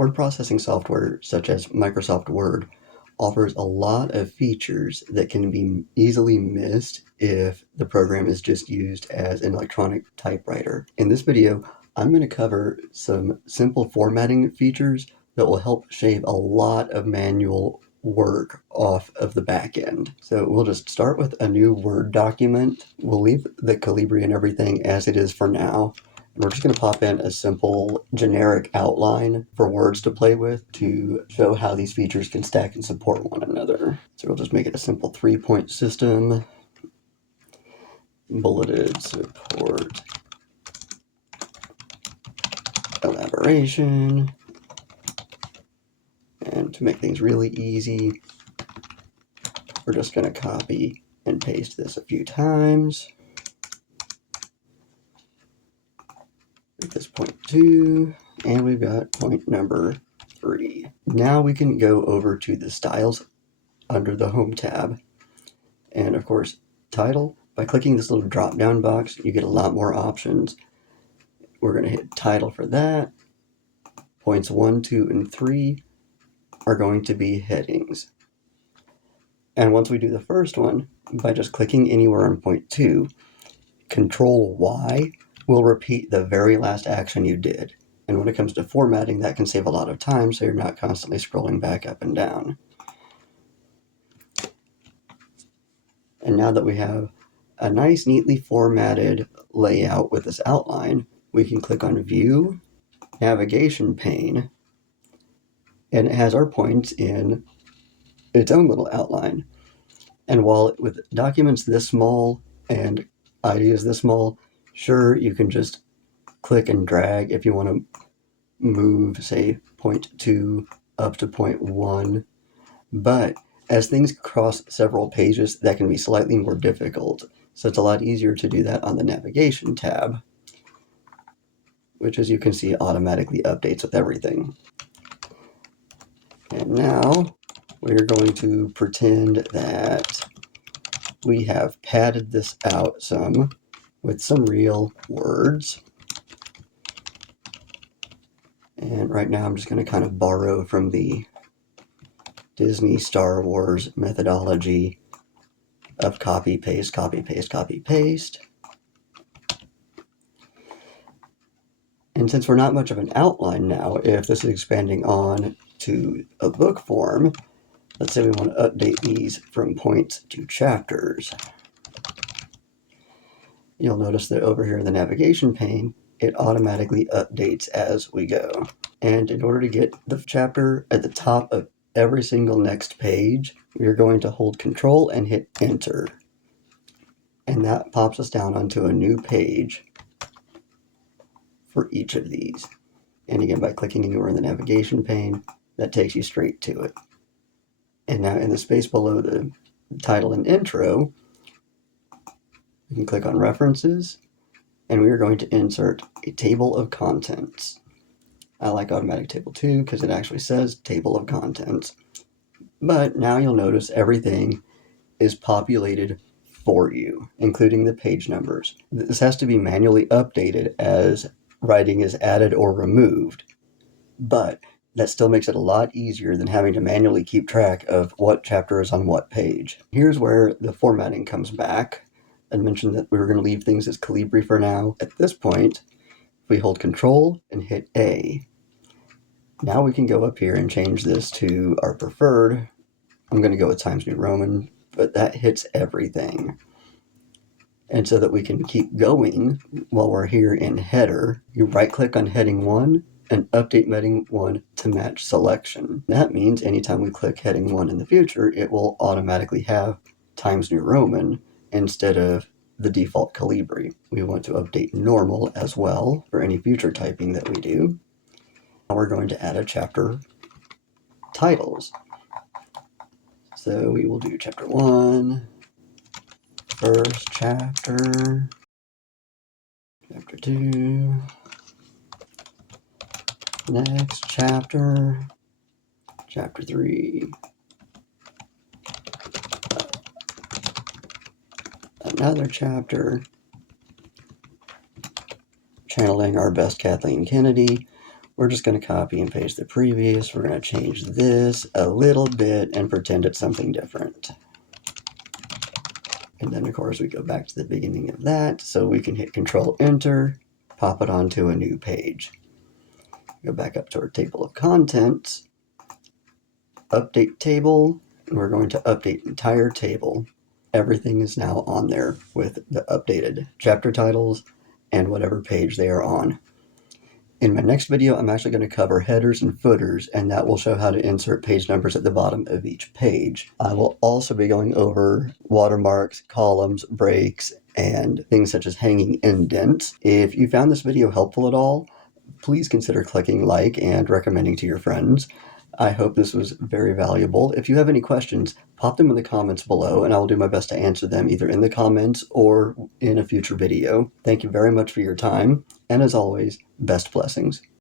Word processing software such as Microsoft Word offers a lot of features that can be easily missed if the program is just used as an electronic typewriter. In this video, I'm going to cover some simple formatting features that will help shave a lot of manual work off of the back end. So we'll just start with a new Word document. We'll leave the Calibri and everything as it is for now. And we're just going to pop in a simple generic outline for words to play with to show how these features can stack and support one another. So we'll just make it a simple 3-point system. Bulleted support elaboration. And to make things really easy, we're just going to copy and paste this a few times. Make this point 2, and we've got point number 3. Now we can go over to the styles under the Home tab. And of course, title. By clicking this little drop-down box, you get a lot more options. We're going to hit title for that. Points 1, 2, and 3 are going to be headings. And once we do the first one, by just clicking anywhere on point 2, Control Y will repeat the very last action you did. And when it comes to formatting, that can save a lot of time so you're not constantly scrolling back up and down. And now that we have a nice, neatly formatted layout with this outline, we can click on View, Navigation pane, and it has our points in its own little outline. And while with documents this small and ideas this small, sure, you can just click and drag if you want to move, say, point 2 up to point 1. But as things cross several pages, that can be slightly more difficult. So it's a lot easier to do that on the Navigation tab, which, as you can see, automatically updates with everything. And now we're going to pretend that we have padded this out some with some real words. And right now I'm just going to kind of borrow from the Disney Star Wars methodology of copy, paste, copy, paste, copy, paste. And since we're not much of an outline now, if this is expanding on to a book form, let's say we want to update these from points to chapters. You'll notice that over here in the navigation pane, it automatically updates as we go. And in order to get the chapter at the top of every single next page, we're going to hold Control and hit Enter. And that pops us down onto a new page for each of these. And again, by clicking anywhere in the navigation pane, that takes you straight to it. And now in the space below the title and intro, we can click on References, and we are going to insert a table of contents. I like Automatic Table 2 because it actually says Table of Contents. But now you'll notice everything is populated for you, including the page numbers. This has to be manually updated as writing is added or removed, but that still makes it a lot easier than having to manually keep track of what chapter is on what page. Here's where the formatting comes back. I mentioned that we were going to leave things as Calibri for now. At this point, if we hold Control and hit A, now we can go up here and change this to our preferred. I'm going to go with Times New Roman, but that hits everything. And so that we can keep going while we're here in header, you right-click on heading 1 and update heading 1 to match selection. That means anytime we click heading 1 in the future, it will automatically have Times New Roman instead of the default Calibri. We want to update normal as well for any future typing that we do. Now we're going to add a chapter titles. So we will do chapter 1, first chapter, chapter 2, next chapter, chapter 3, another chapter, channeling our best Kathleen Kennedy. we're just going to copy and paste the previous. We're going to change this a little bit and pretend it's something different. And then, of course, we go back to the beginning of that, so we can hit Control-Enter, pop it onto a new page. Go back up to our table of contents, update table, and we're going to update entire table. Everything is now on there with the updated chapter titles and whatever page they are on. In my next video, I'm actually going to cover headers and footers, and that will show how to insert page numbers at the bottom of each page. I will also be going over watermarks, columns, breaks, and things such as hanging indents. If you found this video helpful at all, please consider clicking like and recommending to your friends. I hope this was very valuable. If you have any questions, pop them in the comments below, and I will do my best to answer them either in the comments or in a future video. Thank you very much for your time, and as always, best blessings.